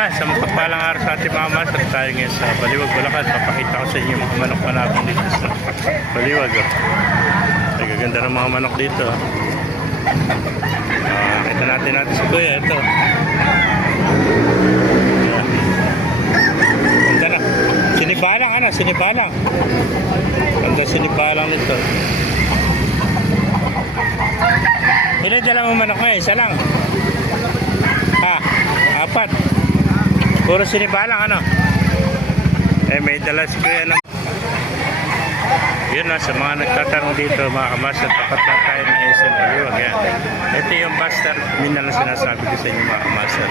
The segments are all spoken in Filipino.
na, sa mapagpalang araw sa ating mga master. Tayo ngayon sa Baliwag, Bulacan. Papakita ko sa inyo yung mga manok pa natin dito sa Baliwag. Nagaganda ng mga manok dito. Ito natin sa kuya. Ito. Ganda na. Sinibalang, ano? Sinibalang. Ganda sinibalang nito. Ilan dala mo manok ngayon? Isa lang. Apat. Puro sinibalang, ano? May dala si kuya ng... Yun na, sa mga nagtatanong dito, mga kamaster, tapat na tayo ng SM Baliwag. Yan. Ito yung bastard, minsan lang sinasabi ko sa inyo, mga kamaster.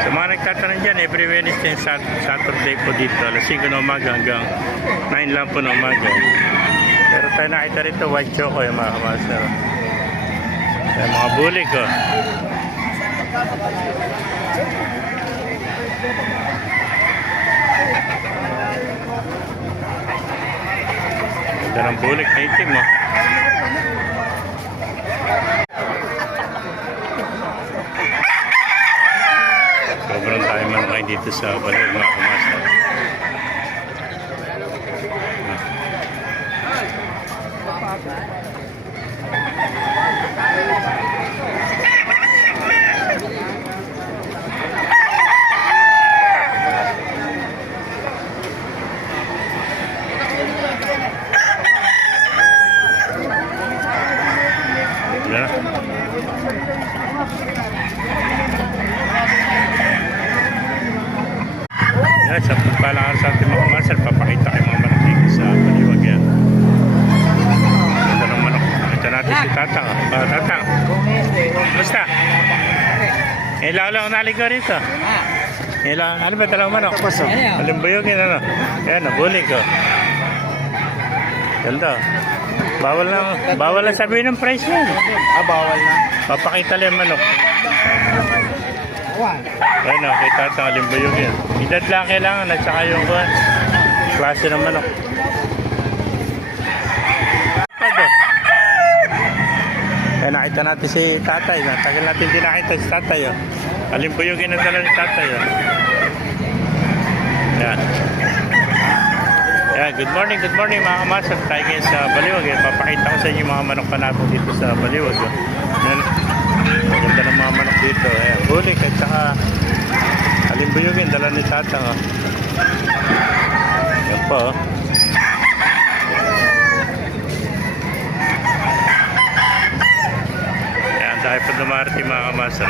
Sa mga nagtatanong dyan, every Wednesday and Saturday po dito, alas 5 na umaga hanggang 9 lang po na umaga. Pero tayo nakita rito, white choco yung mga kamaster. Yan, mga bulik, oh. Ganda ng bulik na itim, oh. Sobrang tayo man kayo dito sa Baliwag, mga kamaster. Yan, sa pagpalangan sa ating mga kamaster, papakita kayo mga manok dito sa Baliwag. Yan. Ito ng manok. Ito natin si Tatang. Tatang. Basta? Ilaw lang naligo rito. Ilaw, ano ba talang manok? Alimbuyogin, ano? Yan, nabulig ko. Ganda. Bawal lang sabihin ng price mo. Bawal na. Papakita lang yung manok. Ayun o, kay Tatang Alimbuyog yan. Edad lang kailangan at saka yung klase ng manok. Ay, nakita natin si Tatay. Tagal natin din nakita si Tatay. Oh. Alimbuyogin ang dala ni Tatay. Oh. Yan. Yan, good morning mga kamaster. Tayo ngayon sa Baliwag. Papakita ko sa inyo mga manok pa natin dito sa Baliwag. Oh. Yan. Maganda ng mga manok dito. Ayan, bulik at saka alimbuyogin, dala ni Tatang. Oh. Yan po. Oh. Ayan, dahil po dumarating mga kamaster.